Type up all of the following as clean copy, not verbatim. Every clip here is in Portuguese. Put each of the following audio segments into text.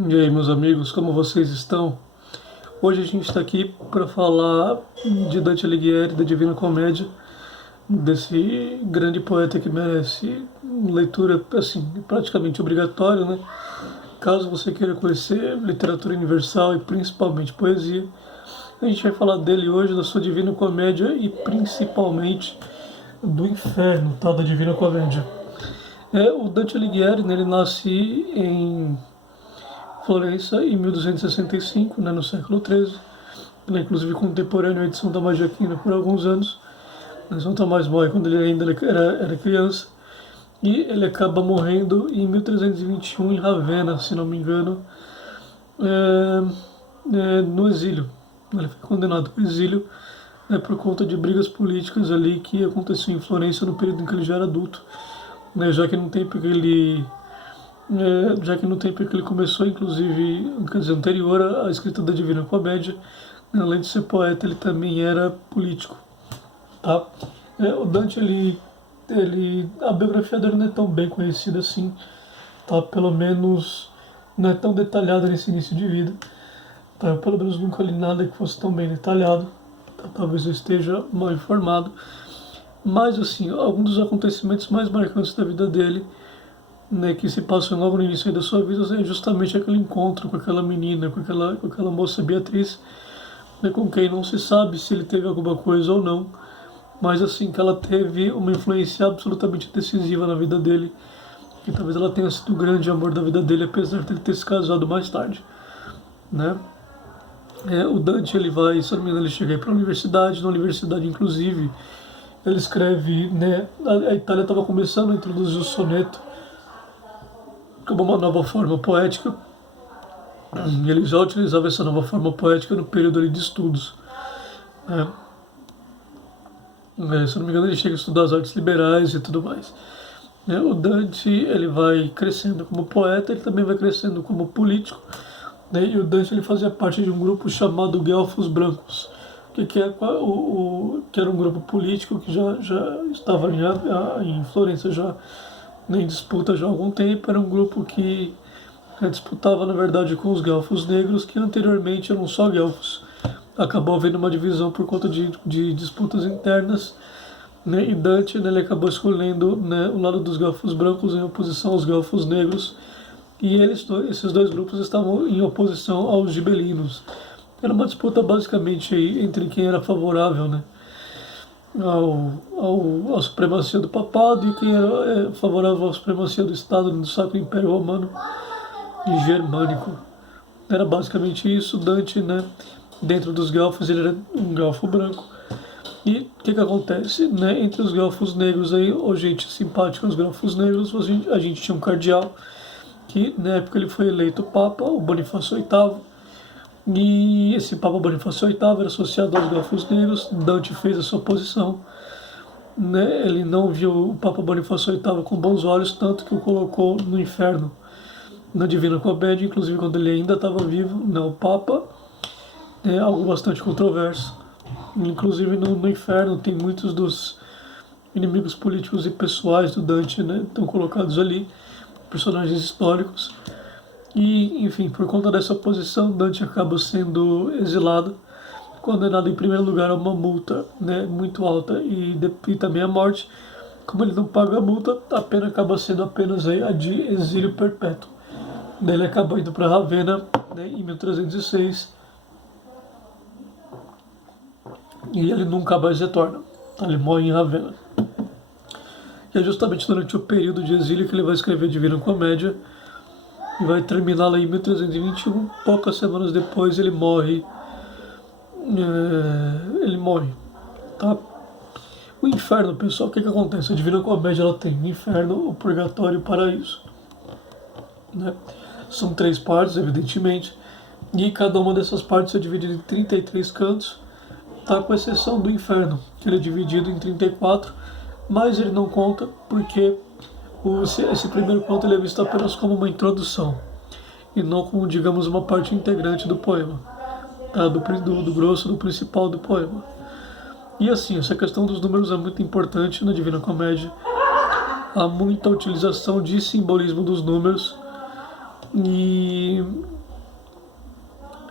E aí, meus amigos, como vocês estão? Hoje a gente está aqui para falar de Dante Alighieri, da Divina Comédia, desse grande poeta que merece leitura, assim, praticamente obrigatória, né? Caso você queira conhecer literatura universal e principalmente poesia, a gente vai falar dele hoje, da sua Divina Comédia e principalmente do Inferno, tá? Da Divina Comédia. O Dante Alighieri, né, ele nasce em Florença em 1265, né, no século XIII. Ele é inclusive contemporâneo de São Tomás de Aquino por alguns anos. São Tomás morre quando ele ainda era criança. E ele acaba morrendo em 1321 em Ravenna, se não me engano, no exílio. Ele foi condenado ao exílio, né, por conta de brigas políticas ali que aconteciam em Florença no período em que ele já era adulto, né, já que no tempo em que ele começou, inclusive, quer dizer, anterior à escrita da Divina Comédia, né, além de ser poeta, ele também era político, tá? O Dante, a biografia dele não é tão bem conhecida assim, tá? Pelo menos não é tão detalhada nesse início de vida, tá? Eu, pelo menos, nunca li nada que fosse tão bem detalhado, tá? Talvez eu esteja mal informado, mas, assim, alguns dos acontecimentos mais marcantes da vida dele, né, que se passa logo no início da sua vida, é justamente aquele encontro com aquela menina, com aquela moça Beatriz, né, com quem não se sabe se ele teve alguma coisa ou não, mas assim, que ela teve uma influência absolutamente decisiva na vida dele, que talvez ela tenha sido o grande amor da vida dele, apesar de ele ter se casado mais tarde, né? O Dante, ele vai, se não me engano, ele chega aí para a universidade, na universidade, inclusive, ele escreve, né, a Itália estava começando a introduzir o soneto como uma nova forma poética, e ele já utilizava essa nova forma poética no período ali de estudos, né? Se não me engano, ele chega a estudar as artes liberais e tudo mais. O Dante, ele vai crescendo como poeta, ele também vai crescendo como político, né? E o Dante, ele fazia parte de um grupo chamado Guelfos Brancos, que era um grupo político que já estava em Florença já, né, em disputa já há algum tempo. Era um grupo que disputava, na verdade, com os Guelfos negros, que anteriormente eram só Guelfos. Acabou havendo uma divisão por conta de disputas internas, né, e Dante, né, ele acabou escolhendo, né, o lado dos Guelfos brancos em oposição aos Guelfos negros, e esses dois grupos estavam em oposição aos gibelinos. Era uma disputa basicamente aí entre quem era favorável, né, à supremacia do papado e quem era favorável à supremacia do Estado, do Sacro Império Romano e Germânico. Era basicamente isso. Dante, né, dentro dos Guelfos, ele era um Guelfo branco. E o que acontece, né? Entre os Guelfos negros aí, ou gente simpática aos Guelfos negros, a gente tinha um cardeal que na época ele foi eleito Papa, o Bonifácio VIII, e esse Papa Bonifácio VIII era associado aos Guelfos negros. Dante fez a sua oposição, né? Ele não viu o Papa Bonifácio VIII com bons olhos, tanto que o colocou no inferno na Divina Comédia, inclusive quando ele ainda estava vivo, né? O Papa é algo bastante controverso. Inclusive no inferno tem muitos dos inimigos políticos e pessoais do Dante, né, estão colocados ali, personagens históricos. E, enfim, por conta dessa oposição, Dante acaba sendo exilado, condenado em primeiro lugar a uma multa, né, muito alta e também a morte. Como ele não paga a multa, a pena acaba sendo apenas aí a de exílio perpétuo. Daí ele acaba indo para Ravenna, né, em 1306, e ele nunca mais retorna. Ele morre em Ravenna. E é justamente durante o período de exílio que ele vai escrever Divina Comédia e vai terminá-la em 1321. Poucas semanas depois ele morre. Ele morre, tá? O inferno, pessoal, o que acontece? A Divina Comédia, ela tem o inferno, o purgatório e o paraíso, né? São 3 partes, evidentemente, e cada uma dessas partes é dividida em 33 cantos, tá? Com exceção do inferno, que ele é dividido em 34, mas ele não conta porque esse primeiro conto ele é visto apenas como uma introdução e não como, digamos, uma parte integrante do poema, tá? Do grosso, do principal do poema. E assim, essa questão dos números é muito importante na Divina Comédia. Há muita utilização de simbolismo dos números, E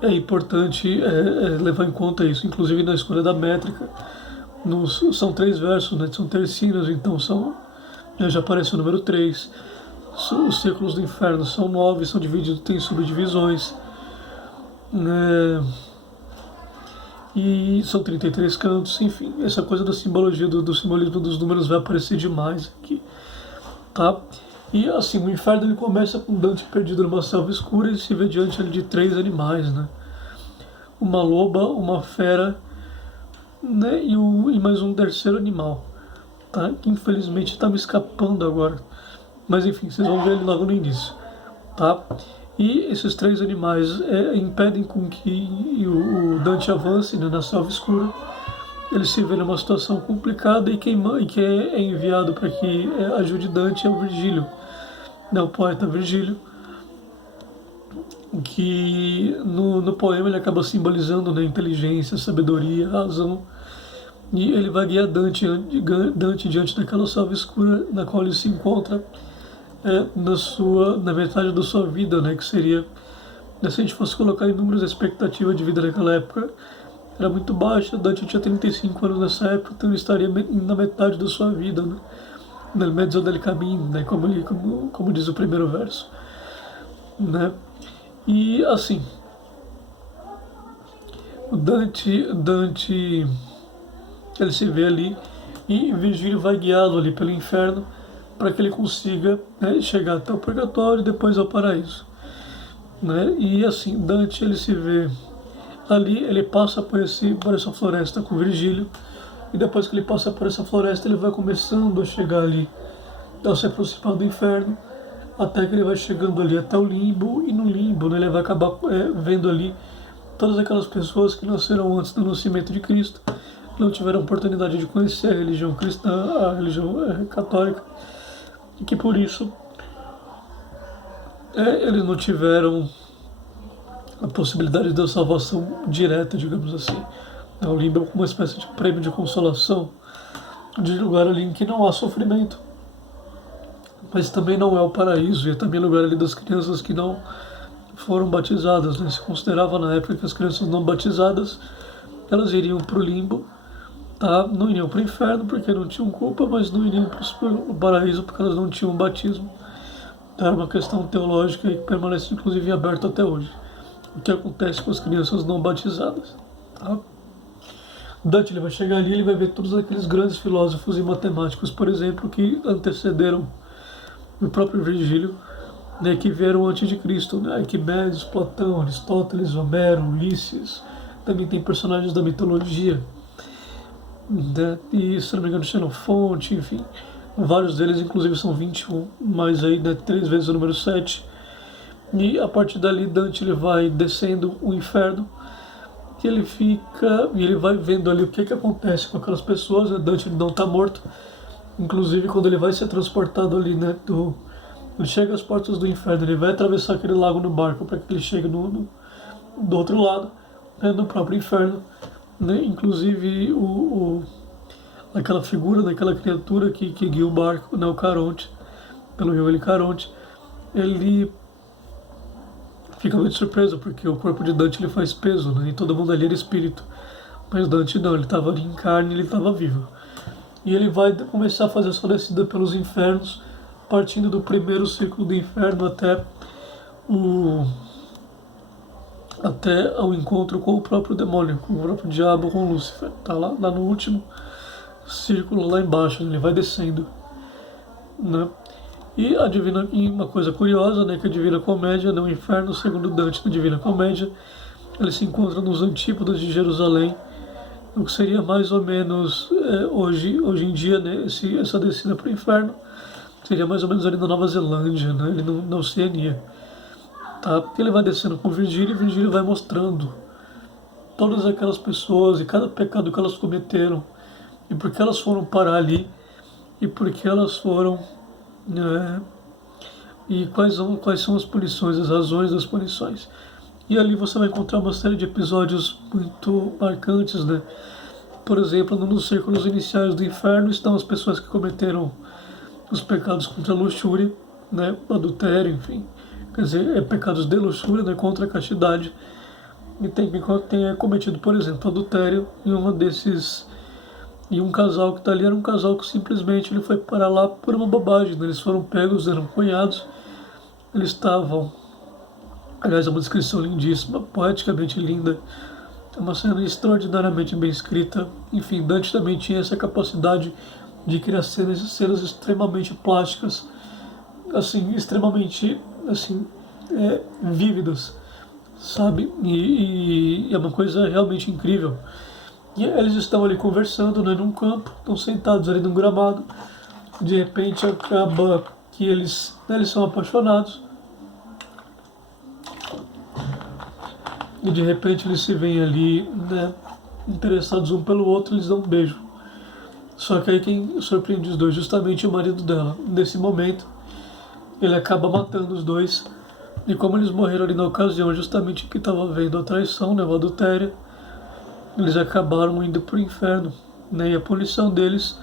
é importante levar em conta isso, inclusive na escolha da métrica. São 3 versos, né? São tercinas, então já aparece o número 3. Os círculos do inferno são 9, são divididos, tem subdivisões. E são 33 cantos, enfim, essa coisa da simbologia, do simbolismo dos números vai aparecer demais aqui, tá? E assim, o inferno ele começa com Dante perdido numa selva escura e se vê diante de 3 animais, né? Uma loba, uma fera, né? E mais um terceiro animal, tá? Que infelizmente está me escapando agora. Mas enfim, vocês vão ver ele logo no início, tá? E esses 3 animais impedem com que o Dante avance, né, na selva escura. Ele se vê numa situação complicada e quem é enviado para que ajude Dante é o Virgílio, né, o poeta Virgílio, que no poema ele acaba simbolizando, né, inteligência, sabedoria, razão. E ele vai guiar Dante diante daquela selva escura na qual ele se encontra na metade da sua vida, né, que seria, se a gente fosse colocar em números, a expectativa de vida naquela época era muito baixa. Dante tinha 35 anos nessa época, então ele estaria na metade da sua vida, né, nel mezzo del cammino, né, como diz o primeiro verso, né. E assim, o Dante ele se vê ali e Virgílio vai guiá-lo ali pelo inferno para que ele consiga, né, chegar até o purgatório e depois ao paraíso, né? E assim, Dante ele se vê ali, ele passa por essa floresta com Virgílio, e depois que ele passa por essa floresta ele vai começando a chegar ali, a se aproximar do inferno, até que ele vai chegando ali até o limbo, e no limbo, né, ele vai acabar vendo ali todas aquelas pessoas que nasceram antes do nascimento de Cristo, não tiveram oportunidade de conhecer a religião cristã, a religião católica, e que por isso eles não tiveram a possibilidade da salvação direta, digamos assim. O limbo é como uma espécie de prêmio de consolação, de lugar ali em que não há sofrimento, mas também não é o paraíso, e é também lugar ali das crianças que não foram batizadas, né? Se considerava na época que as crianças não batizadas, elas iriam para o limbo, tá? Não iriam para o inferno porque não tinham culpa, mas não iriam para o paraíso porque elas não tinham batismo. Era uma questão teológica e que permanece inclusive aberta até hoje. O que acontece com as crianças não batizadas, tá? Dante ele vai chegar ali e ele vai ver todos aqueles grandes filósofos e matemáticos, por exemplo, que antecederam o próprio Virgílio, né, que vieram antes de Cristo, né? Arquimedes, Platão, Aristóteles, Homero, Ulisses. Também tem personagens da mitologia, né? E, se não me engano, Xenofonte, enfim. Vários deles, inclusive, são 21, mas aí, né, 3 vezes o número 7. E a partir dali, Dante ele vai descendo o inferno, que ele fica, e ele vai vendo ali o que acontece com aquelas pessoas, né? Dante ele não está morto, inclusive quando ele vai ser transportado ali, né, ele chega às portas do inferno, ele vai atravessar aquele lago no barco para que ele chegue do outro lado, né, no próprio inferno, né? Inclusive aquela figura daquela criatura que guia o barco, né, o Caronte, pelo rio Caronte, ele fica muito surpreso porque o corpo de Dante ele faz peso, né, e todo mundo ali era espírito, mas Dante não, ele estava ali em carne, ele estava vivo. E ele vai começar a fazer a sua descida pelos infernos, partindo do primeiro círculo do inferno até o encontro com o próprio demônio, com o próprio diabo, com Lúcifer. Tá lá no último círculo, lá embaixo, ele vai descendo, né? E uma coisa curiosa, né, que a Divina Comédia, no inferno, segundo Dante, na Divina Comédia, ele se encontra nos antípodas de Jerusalém, o que seria mais ou menos hoje em dia, né, essa descida para o inferno seria mais ou menos ali na Nova Zelândia, né, ali na Oceania, tá? Porque ele vai descendo com Virgílio e Virgílio vai mostrando todas aquelas pessoas e cada pecado que elas cometeram e por que elas foram parar ali e por que elas foram, né, e quais são as punições, as razões das punições. E ali você vai encontrar uma série de episódios muito marcantes, né? Por exemplo, nos círculos iniciais do inferno estão as pessoas que cometeram os pecados contra a luxúria, né? Adultério, enfim, quer dizer, pecados de luxúria, né, contra a castidade, e tem cometido, por exemplo, adultério em uma desses. E um casal que está ali era um casal que simplesmente ele foi parar lá por uma bobagem, né? Eles foram pegos, eram cunhados, eles estavam. Aliás, é uma descrição lindíssima, poeticamente linda, é uma cena extraordinariamente bem escrita. Enfim, Dante também tinha essa capacidade de criar cenas extremamente plásticas, assim, extremamente, assim, vívidas, sabe? E é uma coisa realmente incrível. E eles estão ali conversando, né, num campo, estão sentados ali num gramado. De repente acaba que eles são apaixonados. E de repente eles se veem ali, né, interessados um pelo outro, eles dão um beijo. Só que aí quem surpreende os dois, justamente o marido dela. Nesse momento, ele acaba matando os dois. E como eles morreram ali na ocasião, justamente que estava havendo a traição, né, o adultério, eles acabaram indo para o inferno. Né, e a punição deles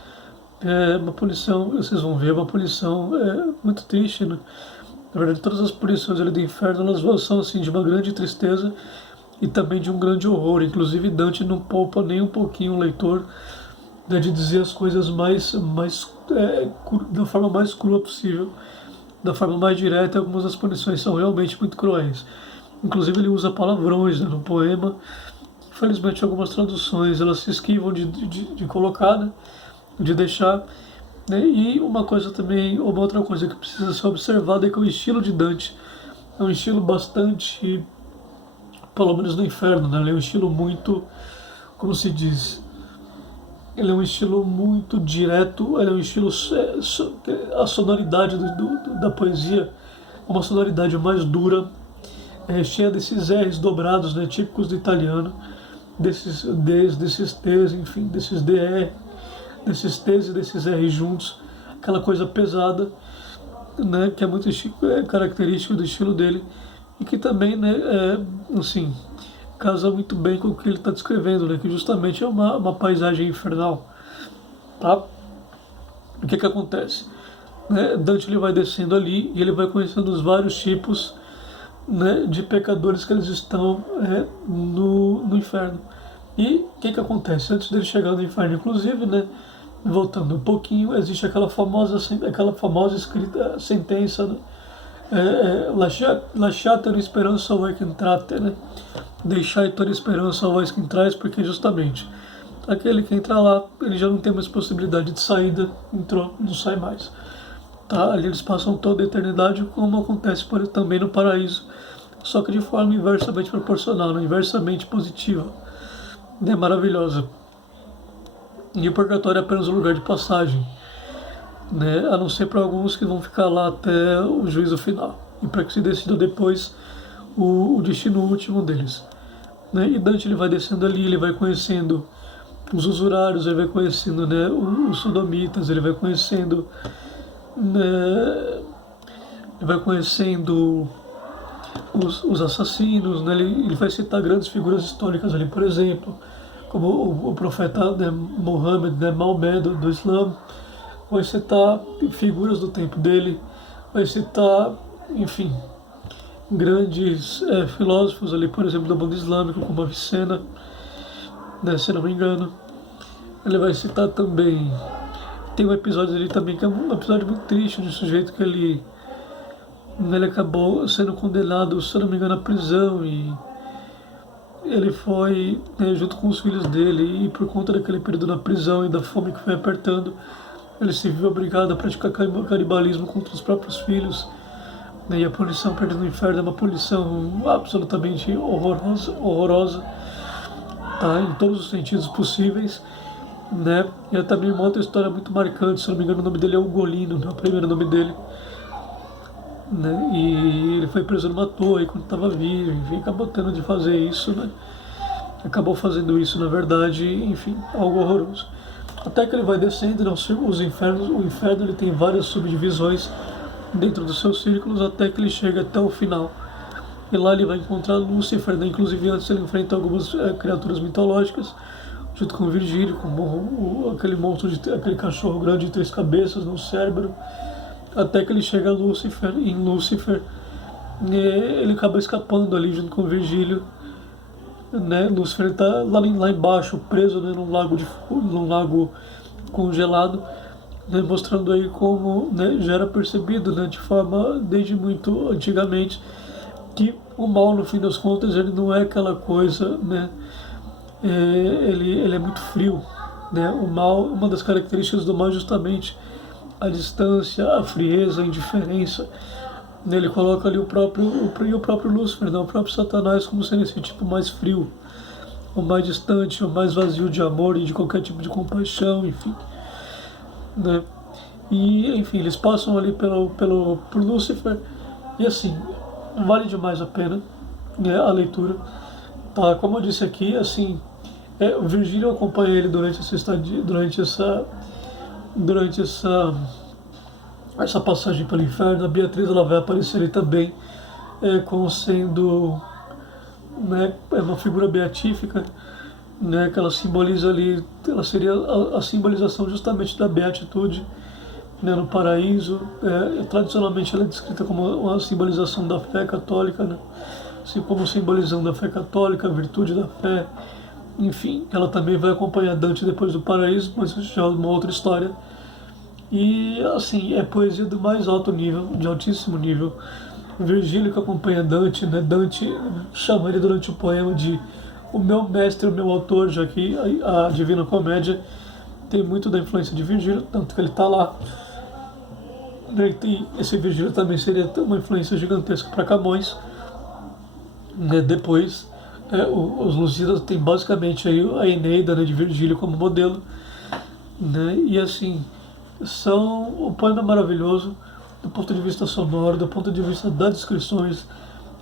é uma punição, vocês vão ver, uma punição muito triste. Né? Na verdade, todas as punições ali do inferno, elas são assim, de uma grande tristeza e também de um grande horror. Inclusive, Dante não poupa nem um pouquinho o leitor, né, de dizer as coisas da forma mais crua possível, da forma mais direta. Algumas das punições são realmente muito cruéis. Inclusive, ele usa palavrões, né, no poema. Infelizmente, algumas traduções elas se esquivam de colocar, né, de deixar. Né, e uma outra coisa que precisa ser observada é que o estilo de Dante é um estilo bastante, pelo menos no inferno, né, ele é um estilo muito, como se diz, ele é um estilo muito direto, ele é um estilo, a sonoridade da poesia é uma sonoridade mais dura, cheia desses R's dobrados, né, típicos do italiano, desses Ds, desses T's, enfim, desses DR, desses T's e desses R juntos, aquela coisa pesada, né, que é muito característico do estilo dele e que também, né, assim, casa muito bem com o que ele está descrevendo, né, que justamente é uma paisagem infernal, tá? O que acontece? Né, Dante ele vai descendo ali e ele vai conhecendo os vários tipos, né, de pecadores que eles estão no inferno. E o que acontece? Antes dele chegar no inferno, inclusive, né, voltando um pouquinho, existe aquela famosa escrita, sentença, né? Lasciate esperança vai que entrate, né? Deixar toda esperança ao que entrais, porque justamente aquele que entra lá, ele já não tem mais possibilidade de saída, entrou, não sai mais. Tá? Ali eles passam toda a eternidade, como acontece também no paraíso, só que de forma inversamente proporcional, né? Inversamente positiva, né? Maravilhosa. E o purgatório é apenas um lugar de passagem, né? A não ser para alguns que vão ficar lá até o juízo final e para que se decida depois o destino último deles. Né? E Dante ele vai descendo ali, ele vai conhecendo os usurários, ele vai conhecendo, né, os sodomitas, ele vai conhecendo, né, ele vai conhecendo os assassinos, né? Ele vai citar grandes figuras históricas ali, por exemplo, como o profeta, né, Mohammed, né, Maomé do Islã, vai citar figuras do tempo dele, vai citar, enfim, grandes filósofos ali, por exemplo, do mundo islâmico, como Avicena, né, se não me engano. Ele vai citar também, tem um episódio ali também que é um episódio muito triste, de um sujeito que ele acabou sendo condenado, se não me engano, à prisão, e ele foi, né, junto com os filhos dele, e por conta daquele período na prisão e da fome que foi apertando, ele se viu obrigado a praticar canibalismo contra os próprios filhos. Né, e a punição perdida no inferno é uma punição absolutamente horrorosa, tá, em todos os sentidos possíveis. Né? E também uma outra história muito marcante, se não me engano, o nome dele é Ugolino, né, o primeiro nome dele. Né? E ele foi preso numa torre quando estava vivo, enfim, acabou tendo de fazer isso, né? Acabou fazendo isso, na verdade, enfim, algo horroroso. Até que ele vai descendo, né, o inferno ele tem várias subdivisões dentro dos seus círculos, até que ele chega até o final. E lá ele vai encontrar Lúcifer, né? Inclusive antes ele enfrenta algumas criaturas mitológicas, junto com Virgílio, como aquele monstro, aquele cachorro grande de 3 cabeças no cérebro, até que ele chega a Lúcifer. E em Lúcifer ele acaba escapando ali junto com o Virgílio, né? Lúcifer está lá embaixo, preso, né, num lago congelado, né, mostrando aí como, né, já era percebido, né, de forma desde muito antigamente, que o mal, no fim das contas, ele não é aquela coisa, né, ele é muito frio, né, o mal, uma das características do mal é justamente a distância, a frieza, a indiferença. Ele coloca ali o próprio Lúcifer, né, o próprio Satanás, como sendo esse tipo mais frio, o mais distante, o mais vazio de amor e de qualquer tipo de compaixão, enfim, né? E, enfim, eles passam ali por Lúcifer, e assim, vale demais a pena, né, a leitura. Tá, como eu disse aqui, assim, o Virgílio acompanha ele durante essa estadia, essa passagem pelo inferno. A Beatriz, ela vai aparecer ali também, como sendo, né, uma figura beatífica, né, que ela simboliza ali, ela seria a simbolização justamente da beatitude, né, no paraíso. Tradicionalmente ela é descrita como uma simbolização da fé católica, né, assim como simbolizando a fé católica, a virtude da fé. Enfim, ela também vai acompanhar Dante depois do paraíso, mas isso já é uma outra história. E assim, é poesia do mais alto nível, de altíssimo nível. Virgílio, que acompanha Dante, né? Dante chama ele durante o poema de o meu mestre, o meu autor, já que a Divina Comédia tem muito da influência de Virgílio, tanto que ele está lá. E esse Virgílio também seria uma influência gigantesca para Camões, né? Depois, os Lusíadas têm basicamente aí a Eneida, né, de Virgílio como modelo, né? E assim, o poema é maravilhoso do ponto de vista sonoro, do ponto de vista das descrições.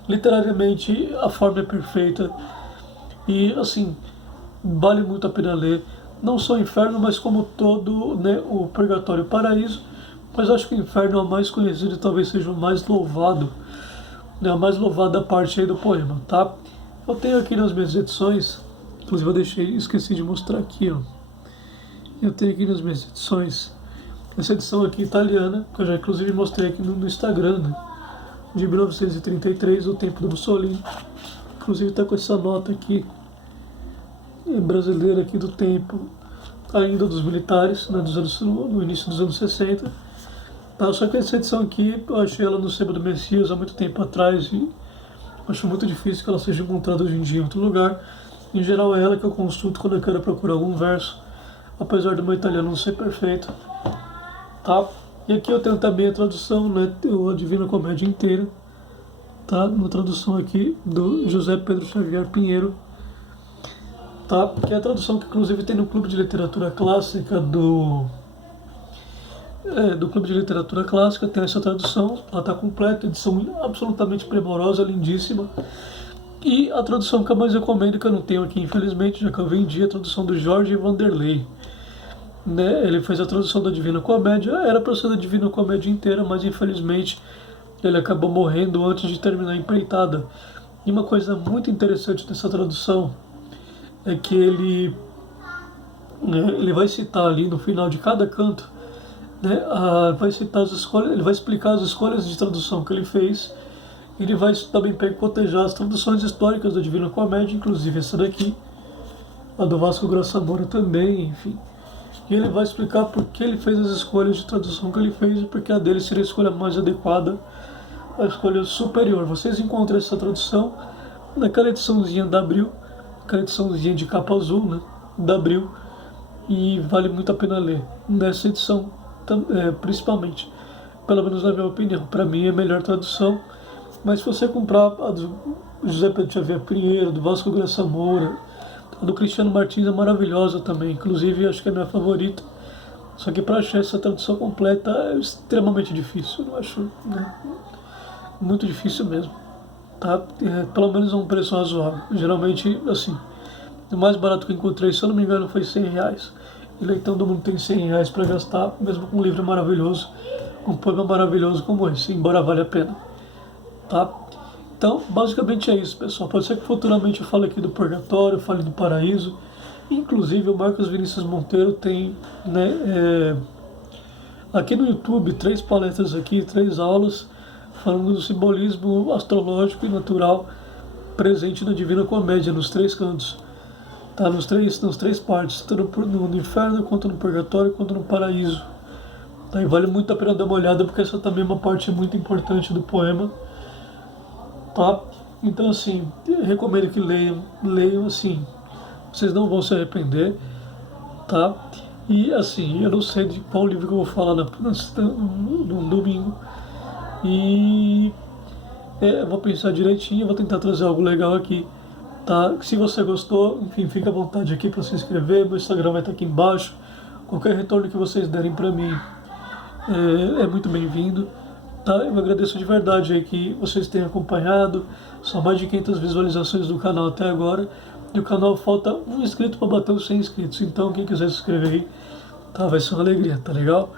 Literariamente, a forma é perfeita e, assim, vale muito a pena ler. Não só o Inferno, mas como todo, né, o Purgatório e o Paraíso. Mas acho que o Inferno é o mais conhecido e talvez seja o mais louvado, né, a mais louvada parte aí do poema, tá? Eu tenho aqui nas minhas edições, inclusive esqueci de mostrar aqui, ó. Eu tenho aqui nas minhas edições essa edição aqui italiana, que eu já inclusive mostrei aqui no Instagram, né, de 1933, O Tempo do Mussolini. Inclusive está com essa nota aqui, brasileira aqui do tempo, ainda dos militares, né, no início dos anos 60. Tá, só que essa edição aqui, eu achei ela no Sebo do Messias há muito tempo atrás e acho muito difícil que ela seja encontrada hoje em dia em outro lugar. Em geral é ela que eu consulto quando eu quero procurar algum verso, apesar do meu italiano não ser perfeito. Tá? E aqui eu tenho também a tradução, né, a Divina Comédia inteira, tá? Uma tradução aqui do José Pedro Xavier Pinheiro, tá? Que é a tradução que inclusive tem no Clube de Literatura Clássica do Clube de Literatura Clássica, tem essa tradução, ela está completa, edição absolutamente primorosa, lindíssima. E a tradução que eu mais recomendo, que eu não tenho aqui infelizmente, já que eu vendi, a tradução do Jorge Vanderlei. Né, ele fez a tradução da Divina Comédia, era para ser da Divina Comédia inteira, mas infelizmente ele acabou morrendo antes de terminar a empreitada. E uma coisa muito interessante dessa tradução é que ele vai citar ali no final de cada canto, né, vai citar as escolhas, ele vai explicar as escolhas de tradução que ele fez. Ele vai também cotejar as traduções históricas da Divina Comédia, inclusive essa daqui, a do Vasco Grossa Moura também, enfim. E ele vai explicar por que ele fez as escolhas de tradução que ele fez e porque a dele seria a escolha mais adequada, a escolha superior. Vocês encontram essa tradução naquela ediçãozinha da Abril, aquela ediçãozinha de capa azul, né, da Abril, e vale muito a pena ler. Nessa edição, principalmente, pelo menos na minha opinião, para mim é a melhor tradução. Mas se você comprar a do José Pedro Xavier Pinheiro, do Vasco Graça Moura, a do Cristiano Martins é maravilhosa também, inclusive acho que é a minha favorita. Só que para achar essa tradução completa é extremamente difícil, eu acho, né? Muito difícil mesmo, tá? Pelo menos a um preço razoável. Geralmente, assim, o mais barato que eu encontrei, se eu não me engano, foi R$ 100. E Leitão do Mundo tem R$ 100 para gastar, mesmo com um livro maravilhoso, um poema maravilhoso como esse, embora valha a pena, tá? Então, basicamente é isso, pessoal. Pode ser que futuramente eu fale aqui do Purgatório, fale do Paraíso. Inclusive, o Marcos Vinícius Monteiro tem, né, aqui no YouTube 3 palestras aqui, 3 aulas. falando do simbolismo astrológico e natural presente na Divina Comédia, nos três cantos, tá? Nas três partes, tanto no inferno, quanto no purgatório, quanto no paraíso. Tá? E vale muito a pena dar uma olhada, porque essa também é uma parte muito importante do poema, tá? Então, assim, eu recomendo que leiam assim, vocês não vão se arrepender, tá? E, assim, eu não sei de qual livro que eu vou falar no domingo, e eu vou pensar direitinho, vou tentar trazer algo legal aqui, tá? Se você gostou, enfim, fica à vontade aqui para se inscrever, meu Instagram vai estar aqui embaixo, qualquer retorno que vocês derem para mim é muito bem-vindo, tá? Eu agradeço de verdade aí que vocês tenham acompanhado, são mais de 500 visualizações do canal até agora, e o canal falta um inscrito para bater os 100 inscritos, então quem quiser se inscrever aí, tá? Vai ser uma alegria, tá legal?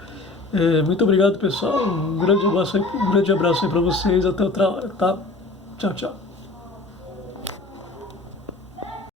Muito obrigado, pessoal, um grande abraço aí para vocês, até outra hora, tá? Tchau, tchau.